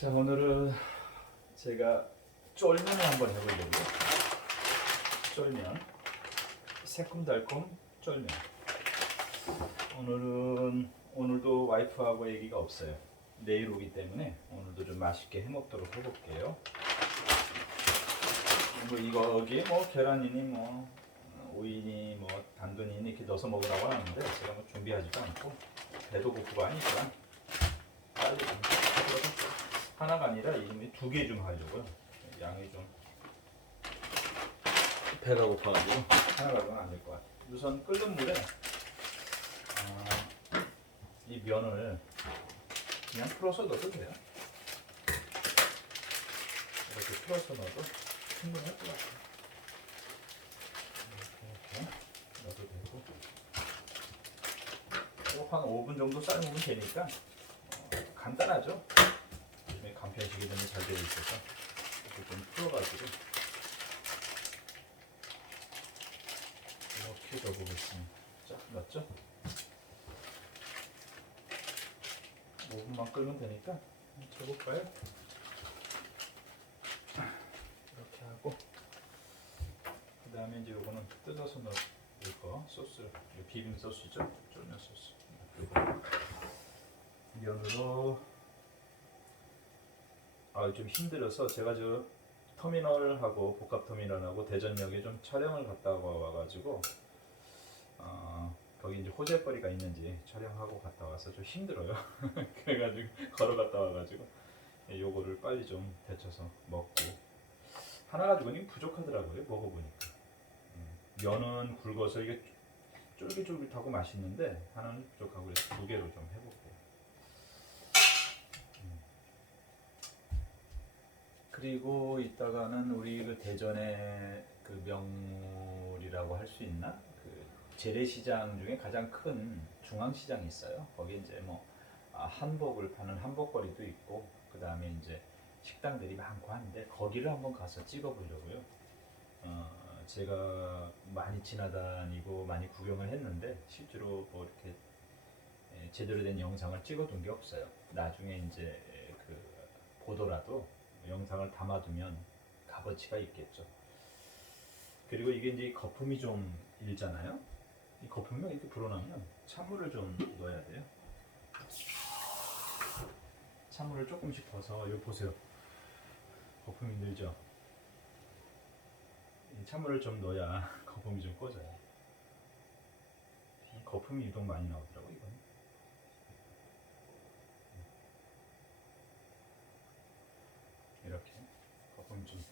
자, 오늘은 제가 쫄면을 한번 해보려고요. 쫄면, 새콤달콤 쫄면. 오늘도 와이프하고 아기가 없어요. 내일 오기 때문에 오늘도 좀 맛있게 해먹도록 해볼게요. 뭐 여기에 뭐 계란이니 뭐 오이니 뭐 당근이니 이렇게 넣어서 먹으라고 하는데 제가 뭐 준비하지도 않고 배도 고프고 하니까 빨리 좀 해보도록. 하나가 아니라 이미 두 개 좀 하려고요. 양이 좀 배가 고파가지고 하나 가지고는 안 될 것 같아요. 우선 끓는 물에 이 면을 그냥 풀어서 넣어도 돼요. 이렇게 풀어서 넣어도 충분할 것 같아요. 이렇게 넣어도 되고 한 5분 정도 삶으면 되니까 간단하죠. 요즘에 간편식이 너무 잘 되어 있어서 이렇게 좀 풀어가지고 이렇게 넣어보겠습니다. 자, 맞죠? 5분만 끓으면 되니까 쳐볼까요? 이렇게 하고 그 다음에 이제 요거는 뜯어서 넣을 거 소스, 비빔 소스죠? 쫄면 소스. 요거 면으로 좀 힘들어서 제가 저 터미널하고 복합터미널하고 대전역에 좀 촬영을 갔다 와가지고 거기 이제 호재거리가 있는지 촬영하고 갔다 와서 좀 힘들어요. 그래가지고 걸어갔다 와가지고 요거를 빨리 좀 데쳐서 먹고 하나 가지고는 부족하더라고요. 먹어보니까 면은 굵어서 이게 쫄깃쫄깃하고 맛있는데 하나는 부족하고 그래서 두 개로 좀 해볼게요. 그리고 이따가는 우리 그 대전의 그 명물이라고 할 수 있나? 그 재래시장 중에 가장 큰 중앙시장이 있어요. 거기 이제 뭐 한복을 파는 한복거리도 있고 그 다음에 이제 식당들이 많고 한데 거기를 한번 가서 찍어보려고요. 제가 많이 지나다니고 많이 구경을 했는데 실제로 뭐 이렇게 제대로 된 영상을 찍어둔 게 없어요. 나중에 이제 그 보더라도 영상을 담아두면 값어치가 있겠죠. 그리고 이게 이제 거품이 좀 일잖아요. 이 거품이 이렇게 불어나면 찬물을 좀 넣어야 돼요. 찬물을 조금씩 퍼서 여기 보세요. 거품이 늘죠. 찬물을 좀 넣어야 거품이 좀 꺼져요. 거품이 유독 많이 나오더라고요. 이건. 이렇게 거품이 좀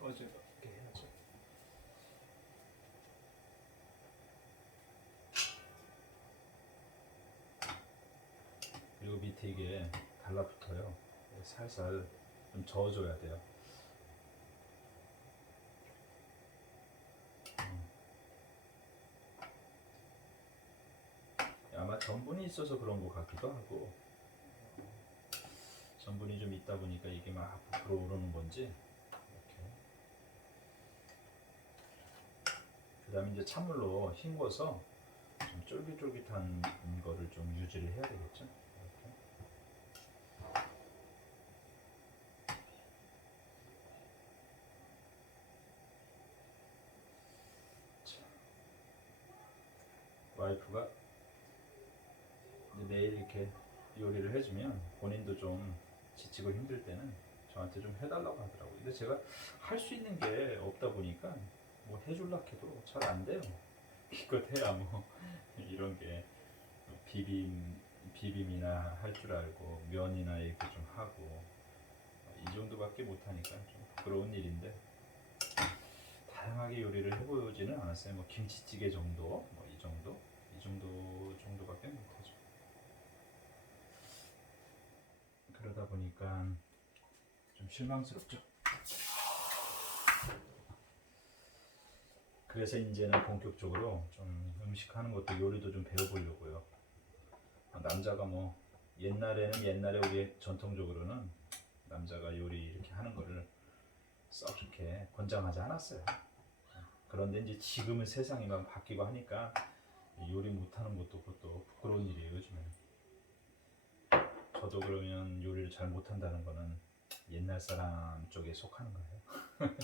꺼지게 해야죠. 그리고 밑에 이게 달라붙어요. 살살 좀 저어줘야 돼요. 아마 전분이 있어서 그런 것 같기도 하고 전분이 좀 있다 보니까 이게 막 불어오르는 건지 이렇게. 그 다음에 이제 찬물로 헹궈서 좀 쫄깃쫄깃한 거를 좀 유지를 해야 되겠죠. 이렇게. 자, 와이프가 매일 이렇게 요리를 해주면 본인도 좀 지치고 힘들 때는 저한테 좀 해달라고 하더라고요. 근데 제가 할 수 있는 게 없다 보니까 뭐 해줄라 해도 잘 안 돼요. 기껏 해야 뭐 이런 게 비빔이나 할 줄 알고 면이나 이렇게 좀 하고 이 정도밖에 못하니까 좀 부끄러운 일인데 다양하게 요리를 해보지는 않았어요. 뭐 김치찌개 정도, 뭐 이 정도밖에 못하죠. 그러다 보니까 좀 실망스럽죠. 그래서 이제는 본격적으로 좀 음식하는 것도 요리도 좀 배워보려고요. 남자가 뭐 옛날에 우리 전통적으로는 남자가 요리 이렇게 하는 거를 썩 그렇게 권장하지 않았어요. 그런데 이제 지금은 세상이 막 바뀌고 하니까 요리 못하는 것도 그것도 부끄러운 일이에요. 요즘에 저도 그러면 요리를 잘 못한다는 거는 옛날 사람 쪽에 속하는 거예요.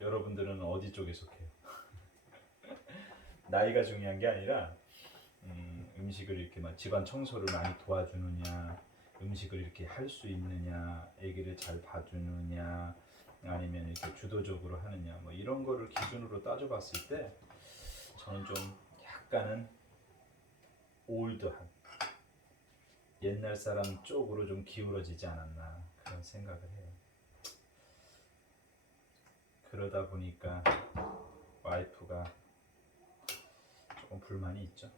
여러분들은 어디 쪽에 속해요? 나이가 중요한 게 아니라 음식을 이렇게 막 집안 청소를 많이 도와주느냐, 음식을 이렇게 할 수 있느냐, 아기를 잘 봐주느냐, 아니면 이렇게 주도적으로 하느냐, 뭐 이런 거를 기준으로 따져봤을 때 저는 좀 약간은 올드한 옛날 사람 쪽으로 좀 기울어지지 않았나 그런 생각을 해요. 그러다 보니까 와이프가 조금 불만이 있죠.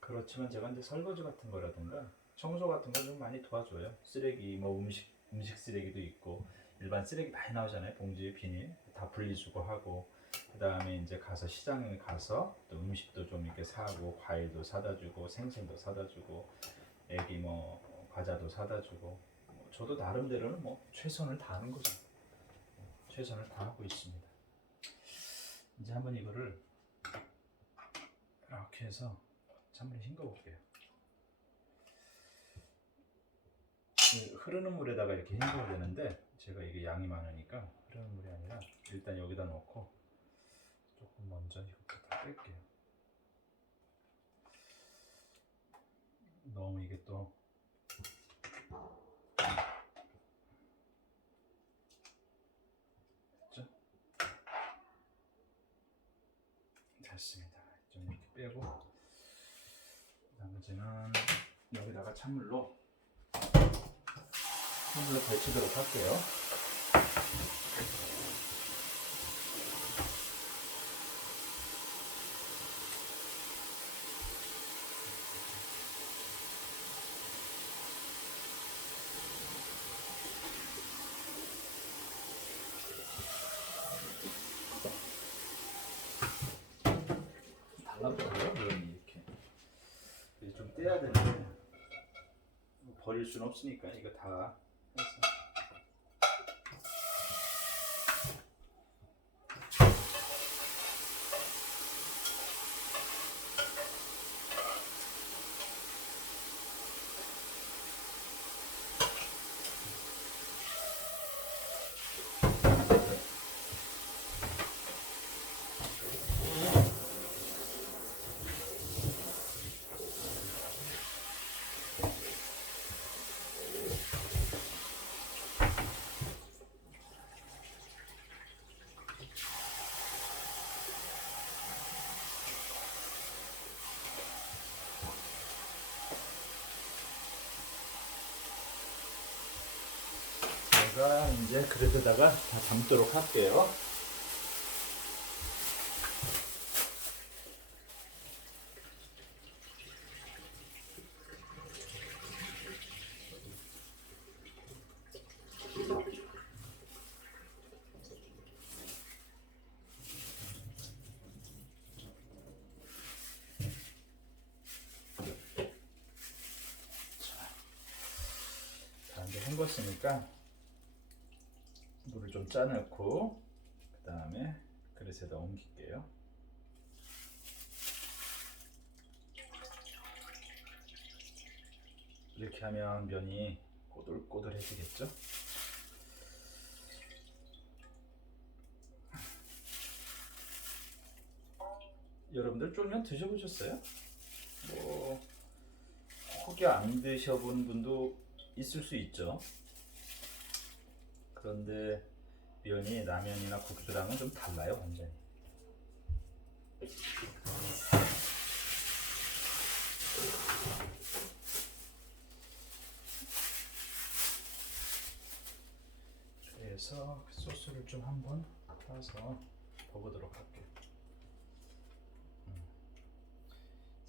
그렇지만 제가 이제 설거지 같은 거라든가 청소 같은 거 좀 많이 도와줘요. 쓰레기 뭐 음식 쓰레기도 있고 일반 쓰레기 많이 나오잖아요. 봉지 비닐 다 분리수거하고 그 다음에 이제 가서 시장에 가서 또 음식도 좀 이렇게 사고 과일도 사다 주고 생선도 사다 주고 애기 뭐 과자도 사다 주고 저도 나름대로는 뭐 최선을 다하는 거죠. 최선을 다하고 있습니다. 이제 한번 이거를 이렇게 해서 찬물에 헹궈 볼게요. 흐르는 물에다가 이렇게 헹궈야 되는데 제가 이게 양이 많으니까 흐르는 물이 아니라 일단 여기다 넣고 조금 먼저 이렇게 다 뺄게요. 너무 이게 또 됐죠? 됐습니다. 좀 이렇게 빼고 나머지는 여기다가 찬물로 데치도록 할게요. 달라붙어요, 면이 이렇게. 이제 좀 떼야 되는데 버릴 수는 없으니까 이거 다 해서. 제가 이제 그릇에다가 다 담도록 할게요. 다 이제 헹궜으니까 물을 좀 짜놓고 그 다음에 그릇에다 옮길게요. 이렇게 하면 면이 꼬들꼬들해지겠죠? 여러분들 쫄면 드셔보셨어요? 뭐 혹여 안 드셔본 분도 있을 수 있죠. 그런데 면이 라면이나 국수랑은 좀 달라요, 완전히. 그래서 소스를 좀 한번 타서 버무도록 할게요.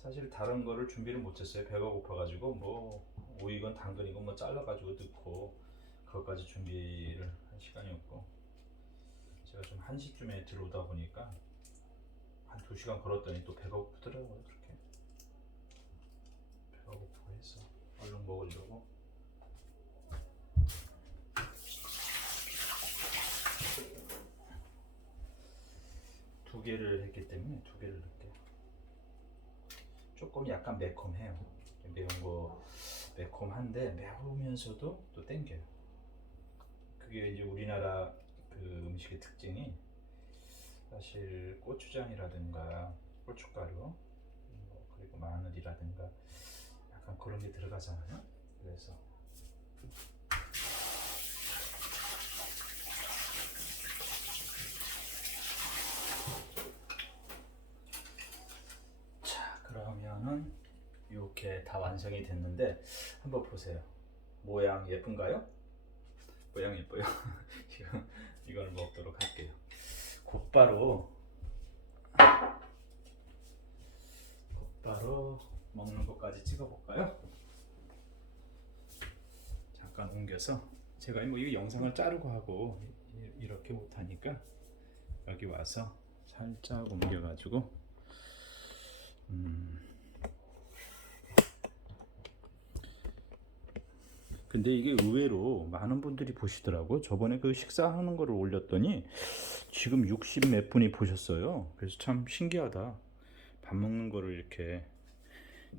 사실 다른 거를 준비를 못했어요. 배가 고파가지고 뭐 오이건 당근이건 뭐 잘라가지고 넣고 그것까지 준비를 할 시간이 없고 제가 좀 1시쯤에 들어오다 보니까 한 2시간 걸었더니 또 배가 고프더라고요. 그렇게 배가 고프고 해서 얼른 먹으려고. 두 개를 했기 때문에 2개를 넣을게요. 조금 약간 매콤해요. 매운 거 매콤한데 매우면서도 또 땡겨요. 그게 이제 우리나라 그 음식의 특징이 사실 고추장이라든가 고춧가루 그리고 마늘이라든가 약간 그런 게 들어가잖아요. 그래서 자, 그러면은 이렇게 다 완성이 됐는데 한번 보세요. 모양 예쁜가요? 모양 예뻐요. 이거는 먹도록 할게요. 곧바로 먹는 것까지 찍어볼까요? 잠깐 옮겨서 제가 뭐 이 영상을 자르고 하고 이렇게 못하니까 여기 와서 살짝 옮겨가지고 근데 이게 의외로 많은 분들이 보시더라고. 저번에 그 식사하는 거를 올렸더니 지금 60 몇 분이 보셨어요. 그래서 참 신기하다. 밥 먹는 거를 이렇게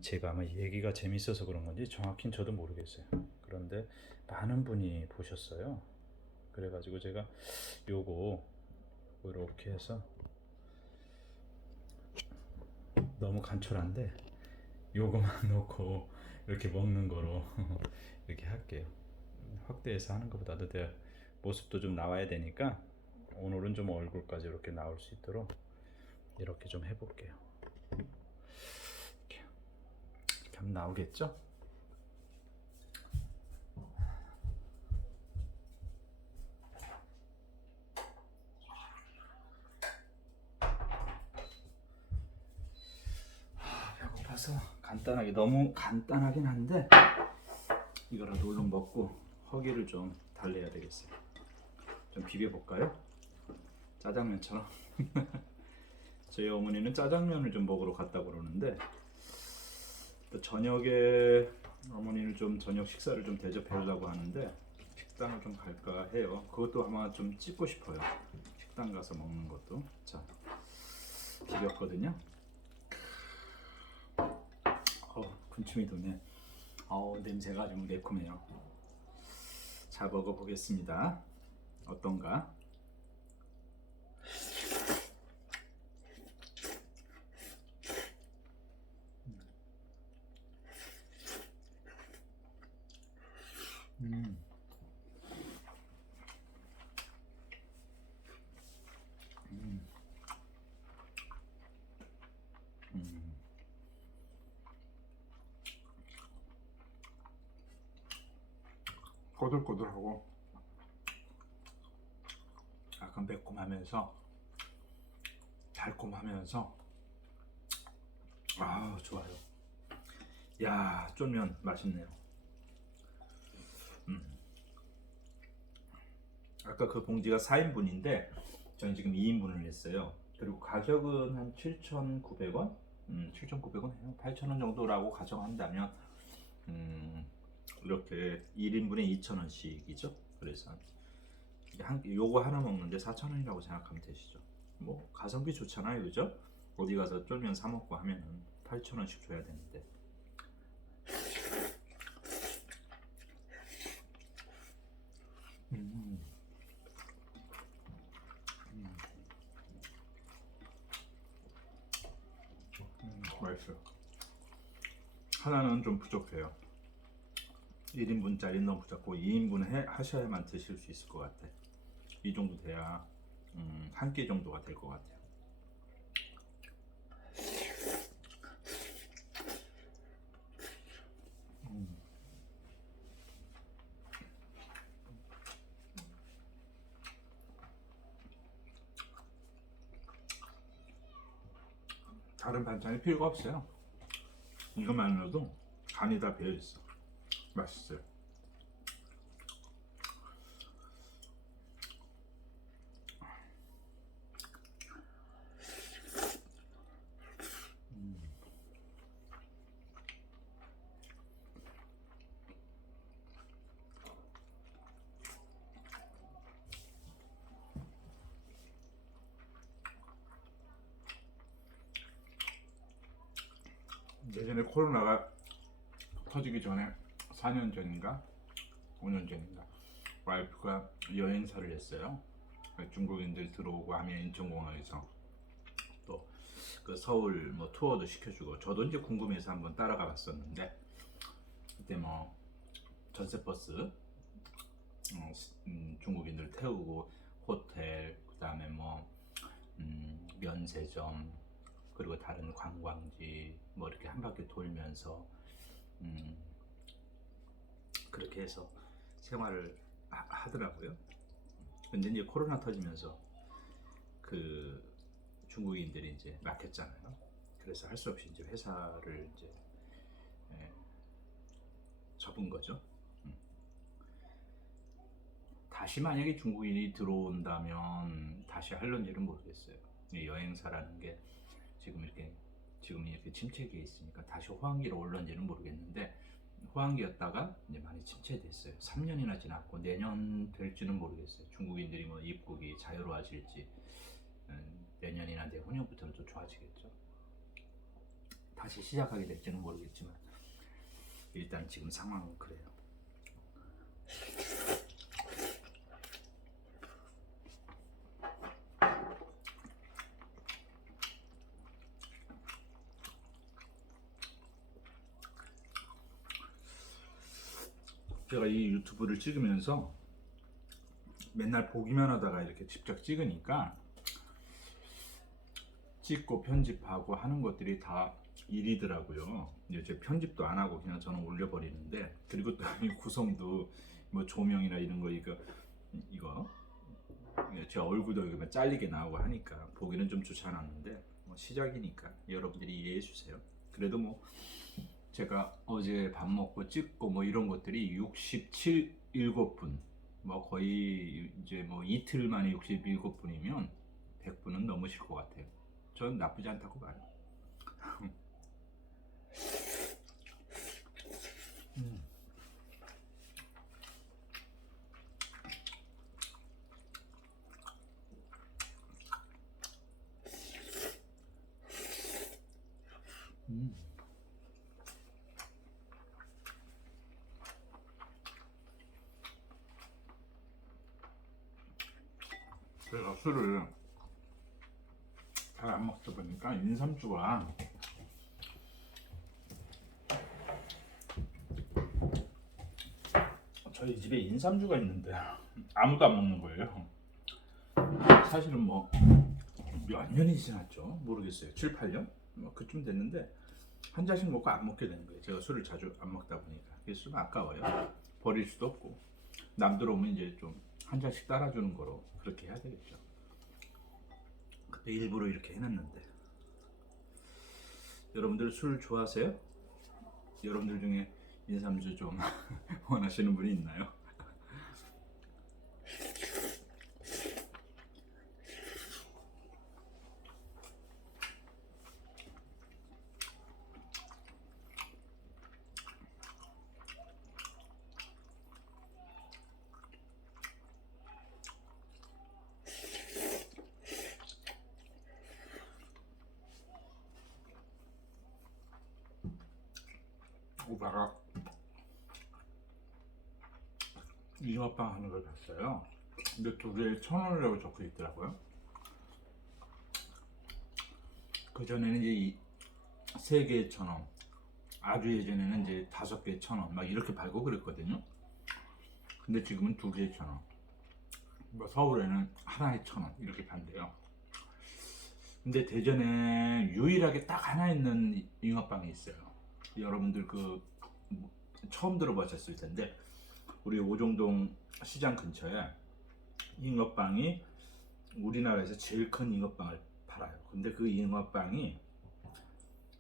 제가 아마 얘기가 재밌어서 그런 건지 정확히는 저도 모르겠어요. 그런데 많은 분이 보셨어요. 그래가지고 제가 요거 이렇게 해서 너무 간촐한데 요거만 놓고 이렇게 먹는 거로 이렇게 할게요. 확대해서 하는 것보다도 모습도 좀 나와야 되니까 오늘은 좀 얼굴까지 이렇게 나올 수 있도록 이렇게 좀 해볼게요. 이렇게 하면 나오겠죠? 배고파서 간단하게, 너무 간단하긴 한데 이거라도 얼른 먹고 허기를 좀 달래야 되겠어요. 좀 비벼볼까요? 짜장면처럼. 저희 어머니는 짜장면을 좀 먹으러 갔다고 그러는데 또 저녁에 어머니는 좀 저녁 식사를 좀 대접하려고 하는데 식당을 좀 갈까 해요. 그것도 아마 좀 찍고 싶어요. 식당 가서 먹는 것도. 자, 비볐거든요. 군침이 도네. 냄새가 좀 매콤해요. 자, 먹어보겠습니다. 어떤가? 꼬들꼬들하고 약간 매콤하면서 달콤하면서 좋아요. 야, 쫄면 맛있네요. 아까 그 봉지가 4인분인데 저는 지금 2인분을 냈어요. 그리고 가격은 한 7,900원? 7,900원 해요. 8,000원 정도라고 가정한다면 이렇게 1인분에 2,000원씩이죠. 그래서 요거 하나 먹는데 4,000원이라고 생각하면 되시죠. 뭐 가성비 좋잖아요, 그죠? 어디 가서 쫄면 사 먹고 하면은 8,000원씩 줘야 되는데. 맛있어요. 하나는 좀 부족해요. 1인분짜리 너무 부족하고 2인분 하셔야만 드실 수 있을 것 같아. 이 정도 돼야 한 끼 정도가 될 것 같아요. 다른 반찬이 필요가 없어요. 이것만으로도 간이 다 배어 있어. 맛있어요. 예전에 코로나가 터지기 전에 4년 전인가 5년 전인가 와이프가 여행사를 했어요. 중국인들 들어오고 하면 인천공항에서 또 그 서울 뭐 투어도 시켜주고, 저도 이제 궁금해서 한번 따라가 봤었는데, 그때 뭐 전세버스 중국인들 태우고 호텔, 그다음에 뭐 면세점, 그리고 다른 관광지 뭐 이렇게 한 바퀴 돌면서 음, 그렇게 해서 생활을 하더라고요. 근데 이제 코로나 터지면서 그 중국인들이 이제 막혔잖아요. 그래서 할 수 없이 이제 회사를 이제 예, 접은 거죠. 다시 만약에 중국인이 들어온다면 다시 할런지는 모르겠어요. 여행사라는 게 지금 이렇게 침체기에 있으니까 다시 호황기로 올런지는 모르겠는데, 호황기였다가 이제 많이 침체됐어요. 3년이나 지났고 내년 될지는 모르겠어요. 중국인들이 뭐 입국이 자유로워질지, 내년이나 내후년부터는 또 좋아지겠죠. 다시 시작하게 될지는 모르겠지만 일단 지금 상황은 그래요. 제가 이 유튜브를 찍으면서 맨날 보기만 하다가 이렇게 직접 찍으니까 찍고 편집하고 하는 것들이 다 일이더라고요. 이제 제 편집도 안 하고 그냥 저는 올려버리는데, 그리고 또 이 구성도 뭐 조명이나 이런 거 이거 제 얼굴도 여기 잘리게 나오고 하니까 보기는 좀 좋지 않았는데, 뭐 시작이니까 여러분들이 이해해 주세요. 그래도 뭐 제가 어제 밥 먹고 찍고 뭐 이런 것들이 67, 7분, 뭐 거의 이제 뭐 이틀 만에 67분이면 100분은 넘으실 것 같아요. 전 나쁘지 않다고 봐요. 음. 음. 제가 술을 잘 안 먹다 보니까 인삼주가 저희 집에 인삼주가 있는데 아무도 안 먹는 거예요. 사실은 뭐 몇 년이 지났죠? 모르겠어요. 7, 8년? 뭐 그쯤 됐는데 한 잔씩 먹고 안 먹게 되는 거예요. 제가 술을 자주 안 먹다 보니까. 그래서 좀 아까워요. 버릴 수도 없고. 남들 오면 이제 좀 한 잔씩 따라주는 거로 그렇게 해야 되겠죠. 그때 일부러 이렇게 해놨는데. 여러분들 술 좋아하세요? 여러분들 중에 인삼주 좀 원하시는 분이 있나요? 오빠가 잉어빵 하는 걸 봤어요. 근데 두 개에 1,000원이라고 적혀 있더라고요. 그 전에는 이제 세 개에 1,000원, 아주 예전에는 이제 5개에 1,000원 막 이렇게 팔고 그랬거든요. 근데 지금은 두 개에 1,000원. 뭐 서울에는 하나에 1,000원 이렇게 판대요. 근데 대전에 유일하게 딱 하나 있는 잉어빵이 있어요. 여러분들 처음 들어보셨을 텐데, 우리 오종동 시장 근처에 잉어빵이 우리나라에서 제일 큰 잉어빵을 팔아요. 근데 그 잉어빵이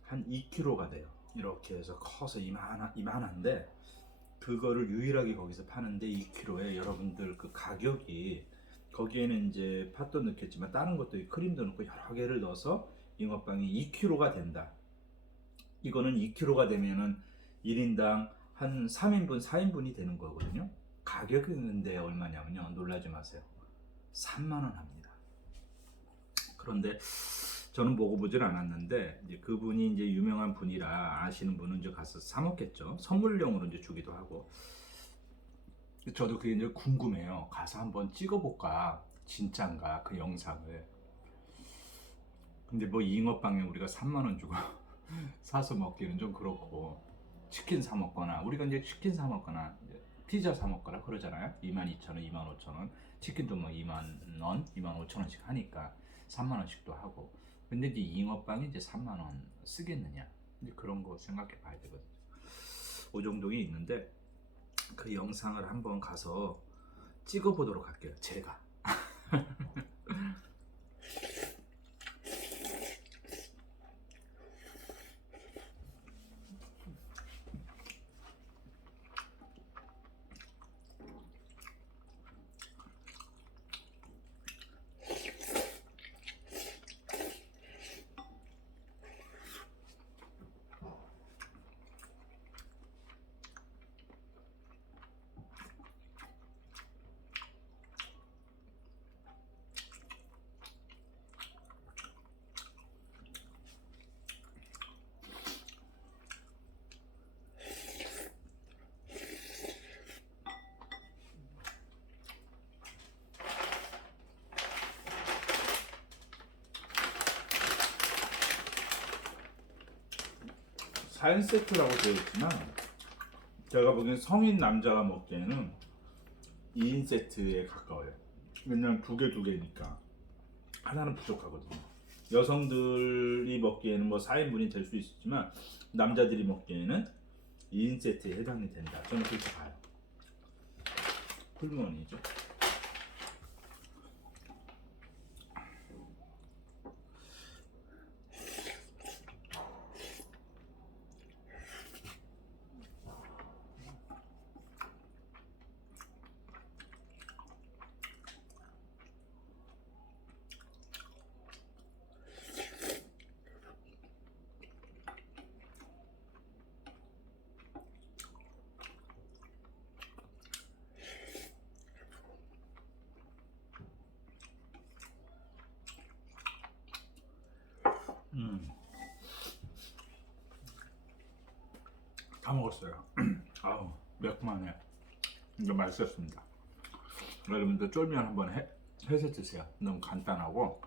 한 2kg가 돼요. 이렇게 해서 커서 이만한데, 그거를 유일하게 거기서 파는데 2kg에 여러분들 그 가격이, 거기에는 이제 팥도 넣겠지만 다른 것도 크림도 넣고 여러 개를 넣어서 잉어빵이 2kg가 된다. 이거는 2kg가 되면은 1인당 한 3인분, 4인분이 되는 거거든요. 가격이 근데 얼마냐면요. 놀라지 마세요. 3만 원 합니다. 그런데 저는 먹어보질 않았는데, 이제 그분이 이제 유명한 분이라 아시는 분은 이제 가서 사 먹겠죠. 선물용으로 이제 주기도 하고. 저도 그게 이제 궁금해요. 가서 한번 찍어볼까? 진짠가? 그 영상을. 근데 뭐 잉어빵에 우리가 3만 원 주고 사서 먹기는 좀 그렇고, 치킨 사 먹거나, 우리가 이제 치킨 사 먹거나 이제 피자 사 먹거나 그러잖아요. 22,000원, 25,000원. 치킨도 뭐 2만 원, 25,000원씩 하니까 3만 원씩도 하고. 근데 이제 잉어빵이 이제 3만 원 쓰겠느냐? 이제 그런 거 생각해 봐야 되거든요. 오정동에 있는데 그 영상을 한번 가서 찍어 보도록 할게요. 제가. 사인 세트라고 되어 있지만 제가 보기엔 성인 남자가 먹기에는 2인 세트에 가까워요. 왜냐면 두 개니까 하나는 부족하거든요. 여성들이 먹기에는 뭐 4인분이 될 수 있지만 남자들이 먹기에는 2인 세트에 해당이 된다. 저는 그렇게 봐요. 훌무원이죠. 다 먹었어요. 아우 매콤하네. 이거 맛있었습니다. 여러분들 쫄면 한번 해서 드세요. 너무 간단하고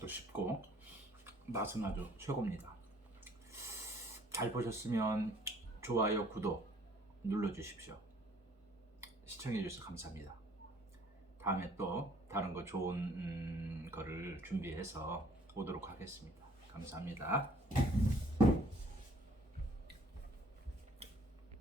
또 쉽고 맛은 아주 최고입니다. 잘 보셨으면 좋아요, 구독 눌러주십시오. 시청해주셔서 감사합니다. 다음에 또 다른 거 좋은 거를 준비해서 오도록 하겠습니다. 감사합니다.